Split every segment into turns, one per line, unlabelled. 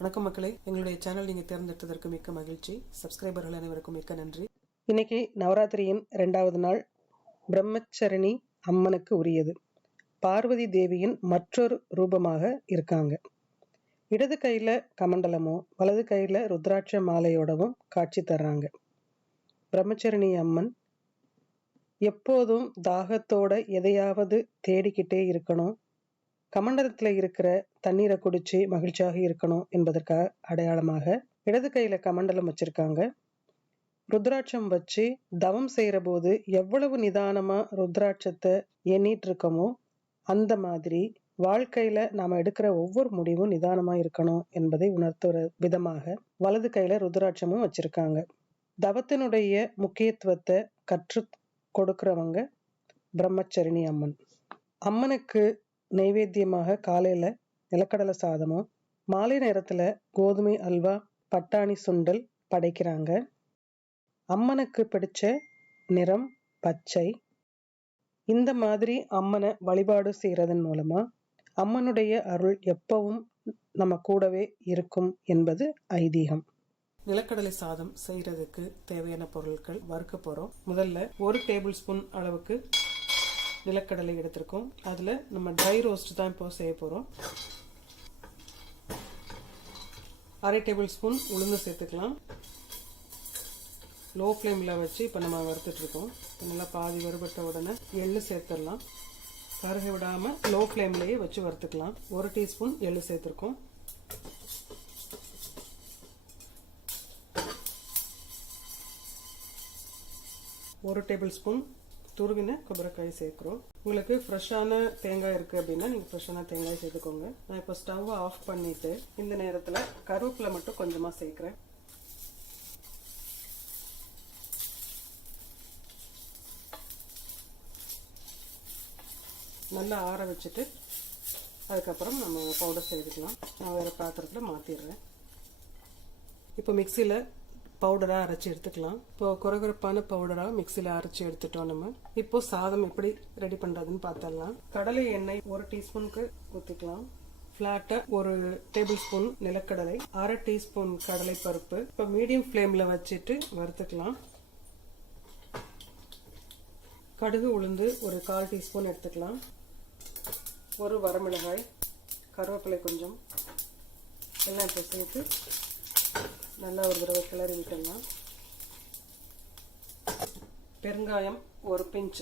வணக்கம் மக்களே. எங்களுடைய சேனல் நீங்கள் தேர்ந்தெடுத்ததற்கு மிக்க மகிழ்ச்சி. சப்ஸ்கிரைபர்கள் அனைவருக்கும் மிக்க நன்றி.
இன்னைக்கு நவராத்திரியின் ரெண்டாவது நாள் பிரம்மச்சரணி அம்மனுக்கு உரியது. பார்வதி தேவியின் மற்றொரு ரூபமாக இருக்காங்க. இடது கையில் கமண்டலமோ வலது கையில் ருத்ராட்ச மாலையோடவும் காட்சி தர்றாங்க. பிரம்மச்சரணி அம்மன் எப்போதும் தாகத்தோட எதையாவது தேடிக்கிட்டே இருக்கணும். கமண்டலத்தில் இருக்கிற தண்ணீரை குடிச்சு மகிழ்ச்சியாக இருக்கணும் என்பதற்காக அடையாளமாக இடது கையில் கமண்டலம் வச்சிருக்காங்க. ருத்ராட்சம் வச்சு தவம் செய்கிற போது எவ்வளவு நிதானமா ருத்ராட்சத்தை எண்ணிட்டு இருக்கோமோ அந்த மாதிரி வாழ்க்கையில நாம எடுக்கிற ஒவ்வொரு முடிவும் நிதானமா இருக்கணும் என்பதை உணர்த்துற விதமாக வலது கையில ருத்ராட்சமும் வச்சிருக்காங்க. தவத்தினுடைய முக்கியத்துவத்தை கற்று கொடுக்கிறவங்க பிரம்மச்சரணி அம்மன். அம்மனுக்கு நைவேத்தியமாக காலையில நிலக்கடலை சாதமும் மாலை நேரத்துல கோதுமை அல்வா பட்டாணி சுண்டல் படைக்கிறாங்க. அம்மனுக்கு பிடிச்ச நிறம் பச்சை. இந்த மாதிரி அம்மனை வழிபாடு செய்யறதன் மூலமா அம்மனுடைய அருள் எப்பவும் நம்ம கூடவே இருக்கும் என்பது ஐதீகம்.
நிலக்கடலை சாதம் செய்கிறதுக்கு தேவையான பொருட்கள் வறுக்க போகிறோம் முதல்ல ஒரு டேபிள் ஸ்பூன் அளவுக்கு நிலக்கடலை எடுத்திருக்கோம். அதில் நம்ம ட்ரை ரோஸ்ட் தான் இப்போ செய்ய போகிறோம் அரை டேபிள் ஸ்பூன் உளுந்து சேர்த்துக்கலாம். லோ ஃப்ளேமில் வச்சு இப்போ நம்ம வறுத்துட்ருக்கோம் நல்லா பாதி வறுபட்ட உடனே எள்ளு சேர்த்துடலாம். கருக விடாமல் லோ ஃப்ளேம்லேயே வச்சு வறுத்துக்கலாம். ஒரு டீஸ்பூன் எள்ளு சேர்த்துருக்கோம். ஒரு டேபிள் ஸ்பூன் துருவின கொಬ್ಬரிக்காய் சேர்க்குறோம். உங்களுக்கு ஃப்ரெஷ்ஷான தேங்காய் இருக்குது அப்படின்னா நீங்கள் ஃப்ரெஷ்ஷான தேங்காய் சேர்த்துக்கோங்க. நான் இப்போ ஸ்டவ்வை ஆஃப் பண்ணிவிட்டு இந்த நேரத்தில் கருவேப்பிலை மட்டும் கொஞ்சமாக சேர்க்குறேன். நல்லா ஆற வச்சுட்டு அதுக்கப்புறம் நம்ம பவுடர் செய்துக்கலாம் நான் வேறு பாத்திரத்தில் மாற்றிடுறேன் இப்போ மிக்சியில் பவுடராக அரைச்சி எடுத்துக்கலாம். இப்போ குறகுறப்பான பவுடராக மிக்சியில் அரைச்சி எடுத்துட்டோம் நம்ம. இப்போ சாதம் எப்படி ரெடி பண்ணுறதுன்னு பார்த்துடலாம் கடலை எண்ணெய் ஒரு டீஸ்பூனுக்கு ஊற்றிக்கலாம் ஃப்ளாட்டாக ஒரு டேபிள் ஸ்பூன் நிலக்கடலை அரை டீஸ்பூன் கடலை பருப்பு இப்போ மீடியம் ஃப்ளேமில் வச்சுட்டு வறுத்துக்கலாம். கடுகு உளுந்து ஒரு கால் டீஸ்பூன் எடுத்துக்கலாம். ஒரு வரமிளகாய் கருவேப்பிலை கொஞ்சம். எல்லாம் இப்போ சேர்த்து நல்லா ஒரு தடவை கிளறி விட்டுடலாம். பெருங்காயம் ஒரு பிஞ்ச்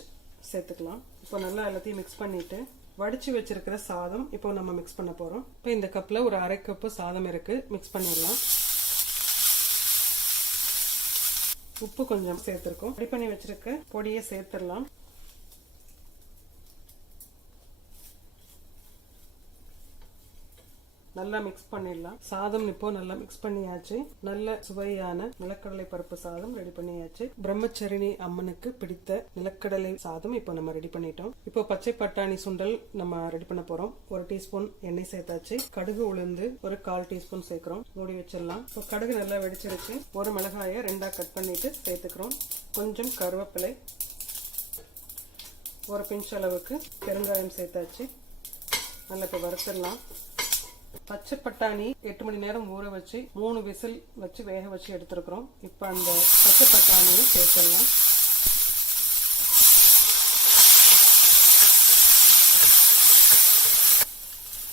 சேர்த்துக்கலாம். இப்போ நல்லா எல்லாத்தையும் மிக்ஸ் பண்ணிவிட்டு வடித்து வச்சுருக்கிற சாதம் இப்போ நம்ம மிக்ஸ் பண்ண போகிறோம் இப்போ இந்த கப்பில் ஒரு அரை கப்பு சாதம் இருக்குது மிக்ஸ் பண்ணிடலாம். உப்பு கொஞ்சம் சேர்த்துருக்கோம். ரெடி பண்ணி வச்சுருக்க பொடியை சேர்த்துடலாம். நல்லா மிக்ஸ் பண்ணிடலாம். சாதம் இப்போ நல்லா மிக்ஸ் பண்ணியாச்சு. நல்ல சுவையான நிலக்கடலை பருப்பு சாதம் ரெடி பண்ணியாச்சு. பிரம்மச்சரிணி அம்மனுக்கு பிடித்த நிலக்கடலை சாதம் இப்போ நம்ம ரெடி பண்ணிட்டோம். இப்போ பச்சை பட்டாணி சுண்டல் நம்ம ரெடி பண்ண போறோம். ஒரு டீஸ்பூன் எண்ணெய் சேர்த்தாச்சு. கடுகு உளுந்து ஒரு கால் டீஸ்பூன் சேர்க்கிறோம். மூடி வச்சிடலாம். இப்போ கடுகு நல்லா வெடிச்சிருச்சு. ஒரு மிளகாயை ரெண்டா கட் பண்ணிட்டு சேர்த்துக்கிறோம். கொஞ்சம் கருவேப்பிலை. ஒரு பிஞ்ச் அளவுக்கு பெருங்காயம் சேர்த்தாச்சு. நல்லா இப்போ வறுத்துடலாம். பச்சை பட்டாணி எட்டு மணி நேரம் ஊற வச்சு மூணு விசில் வச்சு வேக வச்சு எடுத்துருக்குறோம். இப்போ அந்த பச்சை பட்டாணியும் சேர்த்துடலாம்.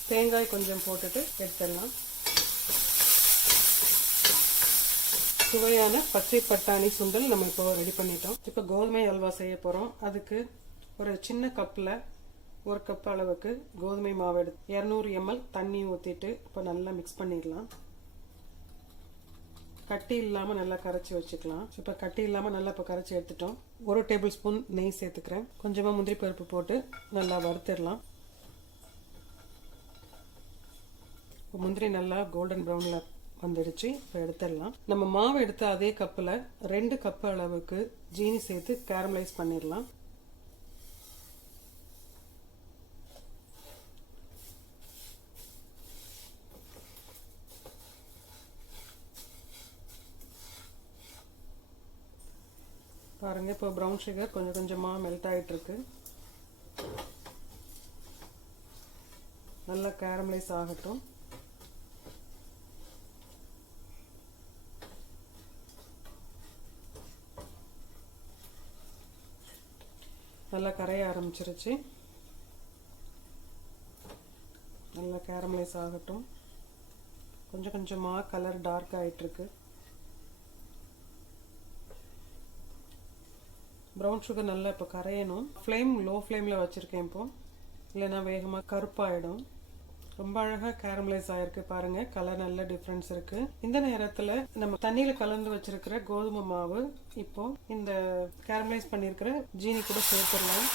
தேங்காய் கொஞ்சம் போட்டுட்டு எடுத்துடலாம். சுவையான பச்சை பட்டாணி சுண்டல் நம்ம இப்போ ரெடி பண்ணிட்டோம். இப்போ கோதுமை அல்வா செய்ய போகிறோம் அதுக்கு ஒரு சின்ன கப்பில் ஒரு கப் அளவுக்கு கோதுமை மாவு எடுத்து இரநூறு எம்எல் தண்ணி ஊற்றிட்டு இப்போ நல்லா மிக்ஸ் பண்ணிடலாம். கட்டி இல்லாமல் நல்லா கரைச்சி வச்சுக்கலாம். இப்போ கட்டி இல்லாமல் நல்லா இப்போ கரைச்சி எடுத்துட்டோம். ஒரு டேபிள் ஸ்பூன் நெய் சேர்த்துக்கிறேன். கொஞ்சமாக முந்திரி பருப்பு போட்டு நல்லா வறுத்துடலாம். இப்போ முந்திரி நல்லா கோல்டன் ப்ரௌனில் வந்துடுச்சு. இப்போ எடுத்துடலாம். நம்ம மாவு எடுத்த அதே கப்பில் ரெண்டு கப்பு அளவுக்கு ஜீனி சேர்த்து கேரமலைஸ் பண்ணிடலாம். பாருங்கள் இப்போ ப்ரௌன் சுகர் கொஞ்சம் கொஞ்சமாக மெல்ட் ஆகிட்டுருக்கு நல்லா கேரமலைஸ் ஆகட்டும். நல்லா கரைய ஆரம்பிச்சிருச்சு. நல்லா கேரமலைஸ் ஆகட்டும். கொஞ்சம் கொஞ்சமாக கலர் டார்க் ஆகிட்டுருக்கு ப்ரௌன் சுகர் நல்லா இப்போ கரையணும். ஃப்ளேம் லோ ஃப்ளேமில் வச்சுருக்கேன் இப்போது இல்லைன்னா வேகமாக கருப்பாயிடும். ரொம்ப அழகாக கேரமலைஸ் ஆயிருக்கு பாருங்கள் கலர் நல்ல டிஃப்ரென்ஸ் இருக்குது இந்த நேரத்தில் நம்ம தண்ணியில் கலந்து வச்சுருக்கிற கோதுமை மாவு இப்போது இந்த கேரமலைஸ் பண்ணியிருக்கிற ஜீனி கூட சேர்த்துடலாம்.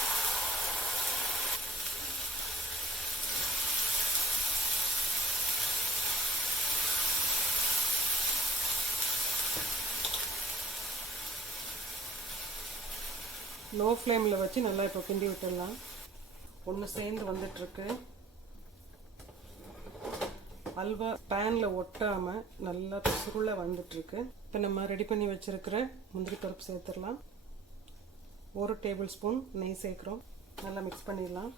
லோ ஃப்ளேமில் வச்சு நல்லா இப்போ கிண்டி விட்டுடலாம். ஒன்று சேர்ந்து வந்துட்டுருக்கு. அல்வா பேனில் ஒட்டாமல் நல்லா சுருள வந்துட்டுருக்கு. இப்போ நம்ம ரெடி பண்ணி வச்சுருக்கிற முந்திரி பருப்பு சேர்த்துடலாம். ஒரு டேபிள் ஸ்பூன் நெய் சேர்க்குறோம். நல்லா மிக்ஸ் பண்ணிடலாம்.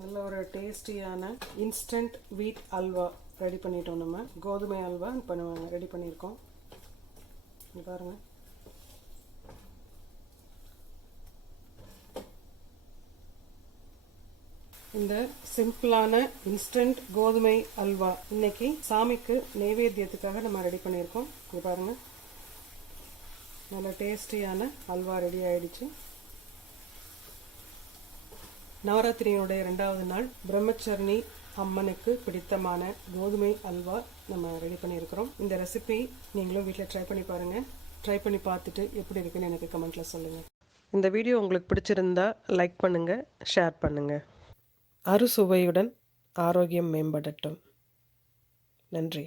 நல்ல ஒரு டேஸ்டியான இன்ஸ்டன்ட் வீட் அல்வா. ரெடி பண்ணிட்டோம் நம்ம. கோதுமை அல்வா இப்போ நம்ம ரெடி பண்ணியிருக்கோம். இங்க பாருங்க. இந்த சிம்பிளான இன்ஸ்டன்ட் கோதுமை அல்வா இன்னைக்கு சாமிக்கு நைவேத்தியத்துக்காக நம்ம ரெடி பண்ணியிருக்கோம். இங்க பாருங்க. நல்ல டேஸ்டியான அல்வா ரெடி ஆயிடுச்சு. நவராத்திரியினுடைய ரெண்டாவது நாள் பிரம்மச்சரணி அம்மனுக்கு பிடித்தமான கோதுமை அல்வா நம்ம ரெடி பண்ணியிருக்கிறோம். இந்த ரெசிபி நீங்களும் வீட்டில் ட்ரை பண்ணி பாருங்கள் ட்ரை பண்ணி பார்த்துட்டு எப்படி இருக்குன்னு எனக்கு கமெண்ட்டில் சொல்லுங்கள்
இந்த வீடியோ உங்களுக்கு பிடிச்சிருந்தா லைக் பண்ணுங்கள் ஷேர் பண்ணுங்கள் அறுசுவையுடன் ஆரோக்கியம் மேம்படட்டும். நன்றி.